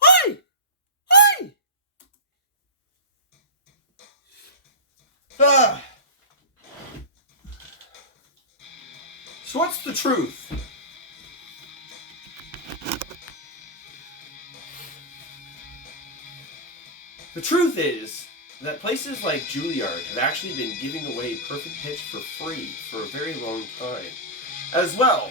Hi! Hi! So what's the truth? The truth is that places like Julliard have actually been giving away perfect pitch for free for a very long time. As well,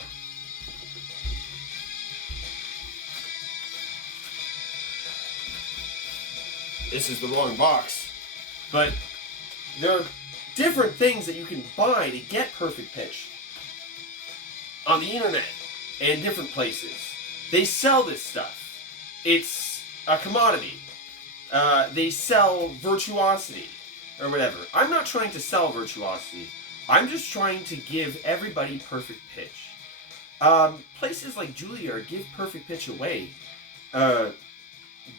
this is the wrong box, but there are different things that you can buy to get perfect pitch on the internet and different places. They sell this stuff. It's a commodity. They sell virtuosity or whatever. I'm not trying to sell virtuosity. I'm just trying to give everybody perfect pitch. Places like Julliard give perfect pitch away.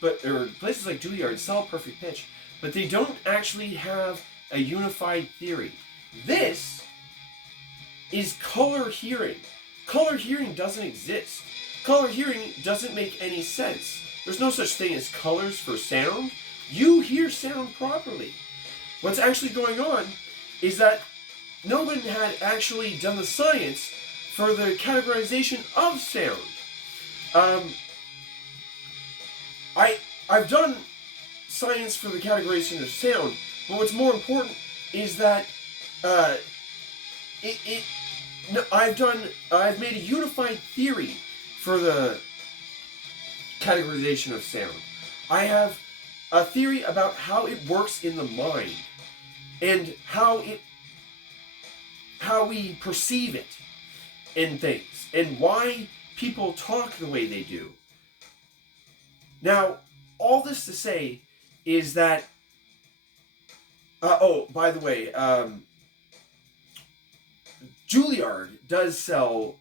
Places like Julliard sell perfect pitch, but they don't actually have a unified theory. This is color hearing. Color hearing doesn't exist. Color hearing doesn't make any sense. There's no such thing as colors for sound. You hear sound properly. What's actually going on is that no one had actually done the science for the categorization of sound. I've done science for the categorization of sound, but what's more important is that I've made a unified theory for the categorization of sound. I have a theory about how it works in the mind and how we perceive it in things and why people talk the way they do. Now, all this to say is that by the way, Julliard does sell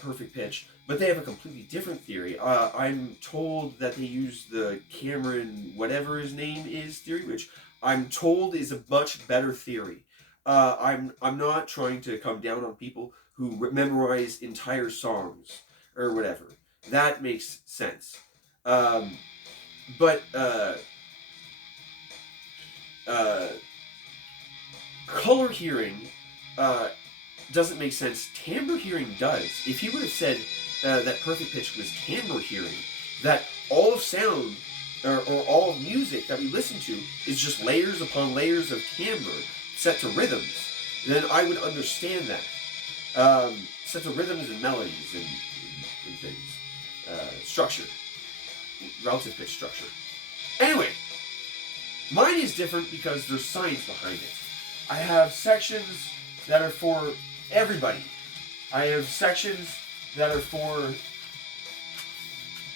perfect pitch, but they have a completely different theory. I'm told that they use the Cameron whatever his name is theory, which I'm told is a much better theory. I'm not trying to come down on people who memorize entire songs or whatever. That makes sense. But color hearing doesn't make sense. Timbre hearing does. If he would have said that perfect pitch was timbre hearing, that all of sound or all of music that we listen to is just layers upon layers of timbre set to rhythms, then I would understand that. Set to rhythms and melodies and things. Structure. Relative pitch structure. Anyway, mine is different because there's science behind it. I have sections that are for everybody. I have sections that are for,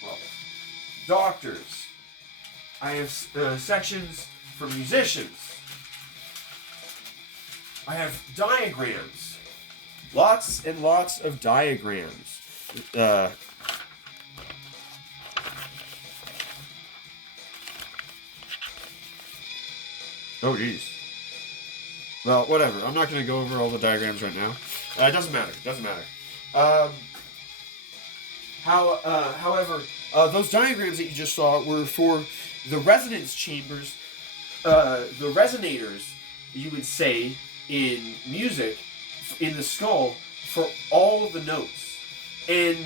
well, doctors. I have sections for musicians. I have diagrams. Lots and lots of diagrams. Oh, geez. Well, whatever. I'm not going to go over all the diagrams right now. It doesn't matter. However, those diagrams that you just saw were for the resonance chambers, the resonators, you would say, in music, in the skull, for all of the notes. And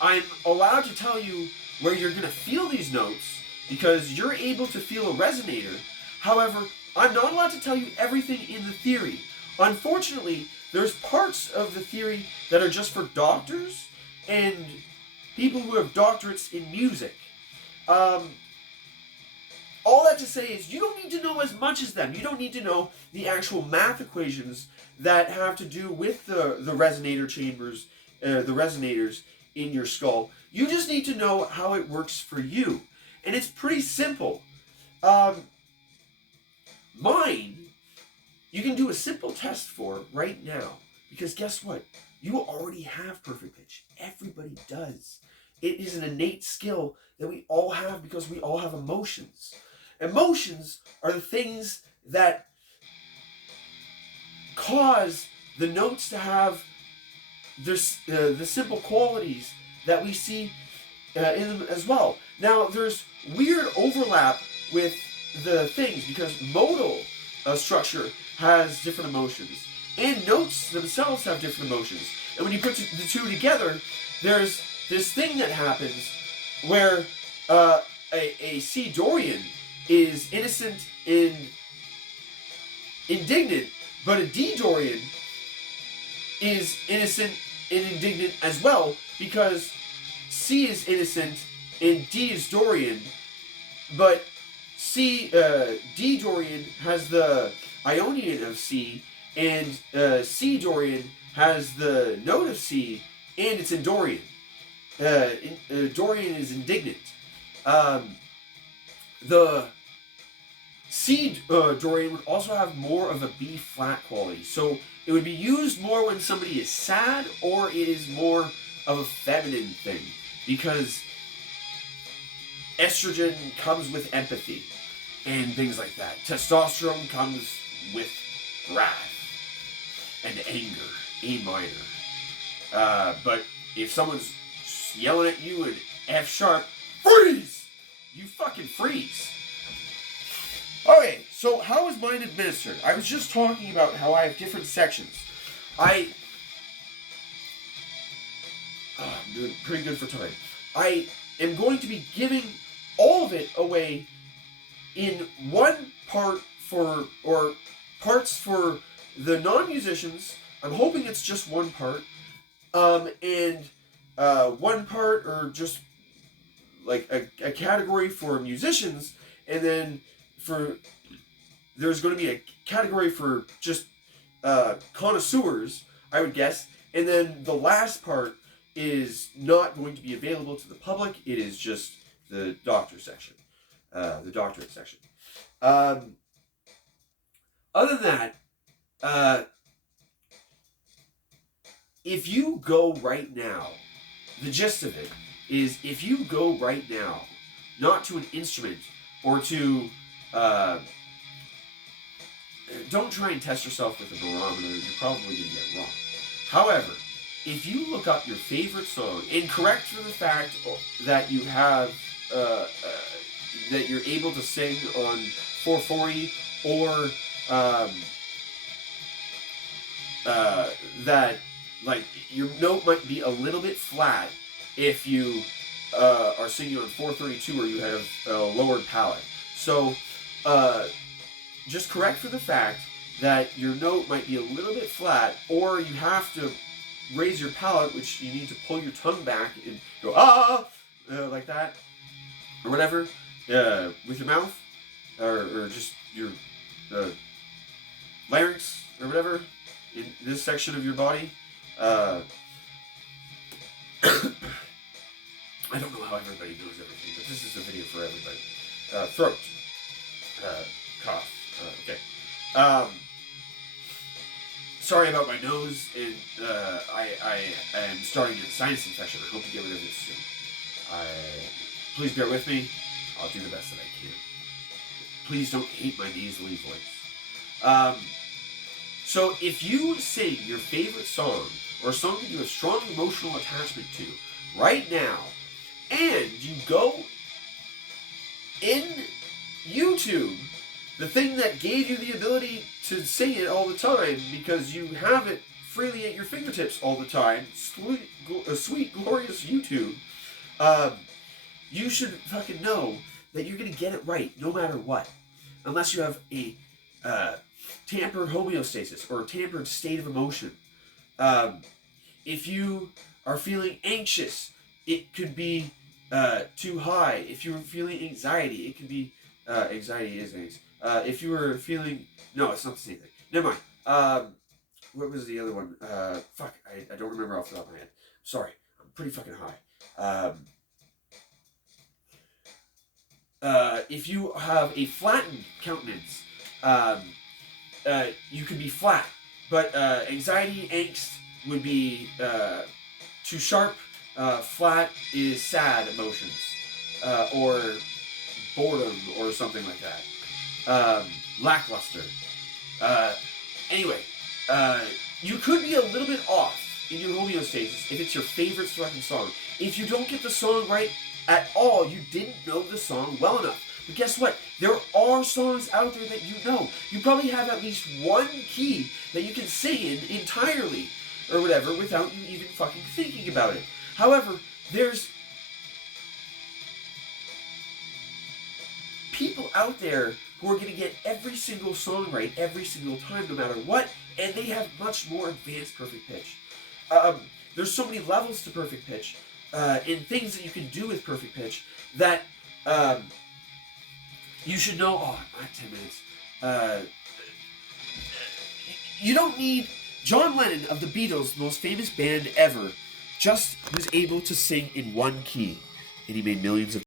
I'm allowed to tell you where you're going to feel these notes because you're able to feel a resonator. However, I'm not allowed to tell you everything in the theory. Unfortunately, there's parts of the theory that are just for doctors and people who have doctorates in music. All that to say is you don't need to know as much as them. You don't need to know the actual math equations that have to do with the resonator chambers, the resonators in your skull. You just need to know how it works for you. And it's pretty simple. Mine, you can do a simple test for right now. Because guess what? You already have perfect pitch. Everybody does. It is an innate skill that we all have because we all have emotions. Emotions are the things that cause the notes to have there's the simple qualities that we see in them as well. Now, there's weird overlap with the things because modal structure has different emotions, and notes themselves have different emotions. And when you put the two together, there's this thing that happens where a C Dorian is innocent and indignant, but a D Dorian is innocent and indignant as well, because C is innocent and D is Dorian, but D Dorian has the Ionian of C, and C Dorian has the note of C, and it's in Dorian. Dorian is indignant. The C Dorian would also have more of a B flat quality, so it would be used more when somebody is sad, or it is more of a feminine thing, because estrogen comes with empathy and things like that. Testosterone comes with wrath and anger, A minor. But if someone's yelling at you in F sharp, freeze! You fucking freeze. Okay, so how is mine administered? I was just talking about how I have different sections. I'm doing pretty good for time. I am going to be giving all of it away in one part or parts for the non-musicians. I'm hoping it's just one part. And one part or just like a category for musicians, and then there's going to be a category for just connoisseurs, I would guess, and then the last part is not going to be available to the public. It is just the doctor section, the doctorate section. Other than that, if you go right now, the gist of it is, if you go right now, not to an instrument or to don't try and test yourself with a barometer. You're probably going to get it wrong. However, if you look up your favorite song, and correct for the fact that you have that you're able to sing on 440, or that like your note might be a little bit flat if you are singing on 432 or you have a lowered pallet. So just correct for the fact that your note might be a little bit flat, or you have to raise your palate, which you need to pull your tongue back and go like that, or whatever, with your mouth, or just your larynx, or whatever, in this section of your body. I don't know how everybody knows everything, but this is a video for everybody. Throat, cough, okay. Sorry about my nose, and I am starting a sinus infection. I hope to get rid of it soon. Please bear with me. I'll do the best that I can. Please don't hate my nasally voice. So if you sing your favorite song, or a song that you have strong emotional attachment to, right now, and you go in YouTube, the thing that gave you the ability to sing it all the time, because you have it freely at your fingertips all the time, sweet glorious YouTube, you should fucking know that you're going to get it right no matter what. Unless you have a tampered homeostasis or a tampered state of emotion. If you are feeling anxious, it could be too high. If you're feeling anxiety, it could be anxiety is angst. If you were feeling, no, it's not the same thing. Never mind. What was the other one? Fuck, I don't remember off the top of my head. Sorry, I'm pretty fucking high. If you have a flattened countenance, you can be flat, but anxiety, angst would be too sharp. Flat is sad emotions, or boredom, or something like that. Lackluster. Anyway, you could be a little bit off in your homeostasis, if it's your favorite fucking song, if you don't get the song right at all, you didn't know the song well enough. But guess what? There are songs out there that you know. You probably have at least one key that you can sing in entirely, or whatever, without you even fucking thinking about it. However, there's people out there who are going to get every single song right every single time, no matter what, and they have much more advanced perfect pitch. There's so many levels to perfect pitch, and things that you can do with perfect pitch that you should know. Oh, I'm at 10 minutes. You don't need... John Lennon of the Beatles, the most famous band ever, just was able to sing in one key, and he made millions of